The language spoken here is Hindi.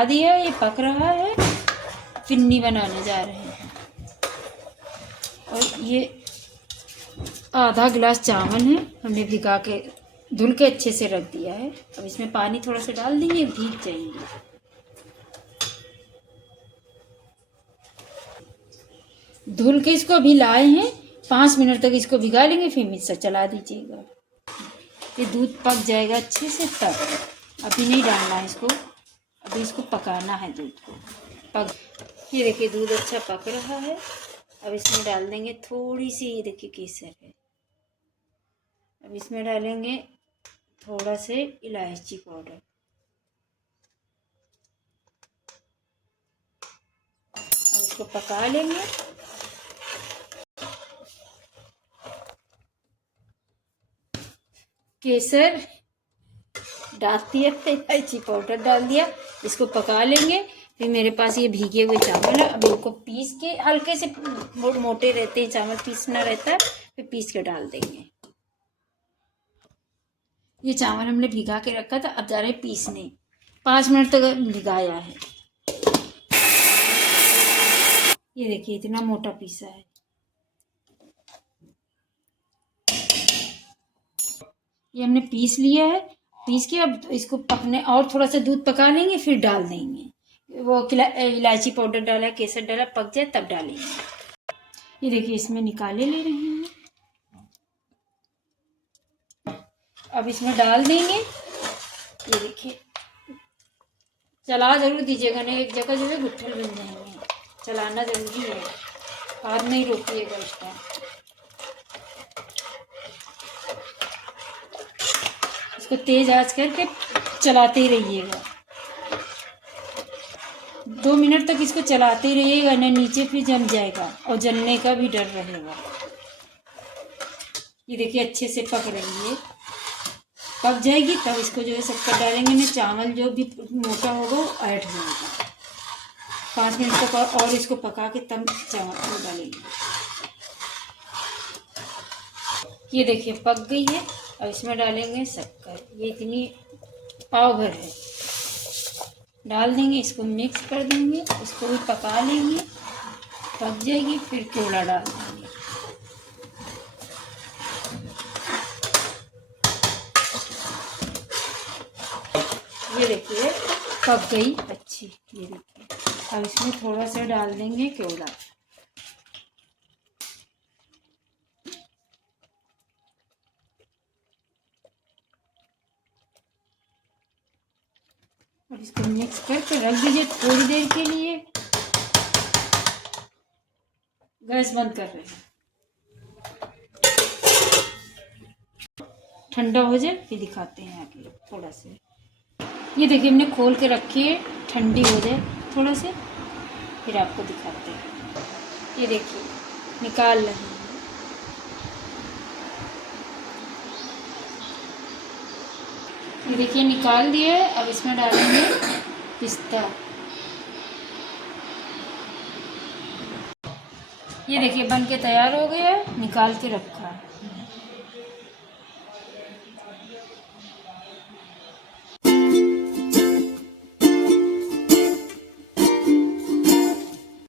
पका दिया, ये पक रहा है। पिन्नी बनाने जा रहे हैं। और ये आधा गिलास चावल है, हमने भिगा के धुल के अच्छे से रख दिया है। अब इसमें पानी थोड़ा सा डाल देंगे, भीग जाएंगे। धुल के इसको अभी लाए हैं, 5 मिनट तक इसको भिगा लेंगे, फिर मिक्सर चला दीजिएगा। ये दूध पक जाएगा अच्छे से तब। अभी नहीं डालना है इसको, अभी इसको पकाना है दूध को। पक ये देखिए दूध अच्छा पक रहा है। अब इसमें डाल देंगे थोड़ी सी, ये देखिए केसर है। अब इसमें डालेंगे थोड़ा से इलायची पाउडर। और इसको पका लेंगे। केसर डाल दिया, इलायची पाउडर डाल दिया, इसको पका लेंगे। फिर मेरे पास ये भीगे हुए चावल है, अब इनको पीस के, हल्के से मोटे रहते हैं चावल, पीसना रहता है, फिर पीस के डाल देंगे। ये चावल हमने भिगा के रखा था, अब जा रहे पीसने। 5 मिनट तक भिगाया है। ये देखिए इतना मोटा पीसा है। ये हमने पीस लिया है। पीस के अब इसको पकने और थोड़ा सा दूध पका लेंगे, फिर डाल देंगे। वो इलायची पाउडर डाला, केसर डाला, पक जाए तब डालेंगे। ये देखिए इसमें निकाले ले रहे हैं। अब इसमें डाल देंगे। ये देखिए, चला जरूर दीजिएगा, नहीं एक जगह जो है गुट्ठल बन जाएंगे। चलाना जरूरी है, हाथ नहीं रोकिएगा इस टाइम। इसको तेज आंच करके चलाते ही रहिएगा। 2 मिनट तक इसको चलाते ही रहिएगा, न नीचे फिर जम जाएगा और जलने का भी डर रहेगा। ये देखिए अच्छे से पक रही है। पक जाएगी तब इसको जो है शक्कर डालेंगे, ना चावल जो भी मोटा होगा वो ऐड हो जाएगा। 5 मिनट तक और इसको पका के तब चावल डालेंगे। ये देखिए पक गई है। अब इसमें डालेंगे शक्कर, ये इतनी पाव भर है, डाल देंगे। इसको मिक्स कर देंगे, इसको भी पका लेंगे, पक जाएगी, फिर केवड़ा डाल देंगे। ये देखिए पक गई अच्छी। ये देखिए अब इसमें थोड़ा सा डाल देंगे केवड़ा। और इसको मिक्स करके रख दीजिए थोड़ी देर के लिए। गैस बंद कर रहे हैं, ठंडा हो जाए फिर दिखाते हैं आगे थोड़ा से। ये देखिए हमने खोल के रखी है, ठंडी हो जाए थोड़ा से फिर आपको दिखाते हैं। ये देखिए निकाल रहे हैं। ये देखिए निकाल दिए। अब इसमें डालेंगे पिस्ता। ये देखिए बन के तैयार हो गया, निकाल के रखा है।